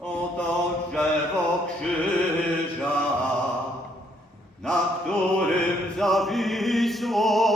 Oto drzewo krzyża, na którym zawisło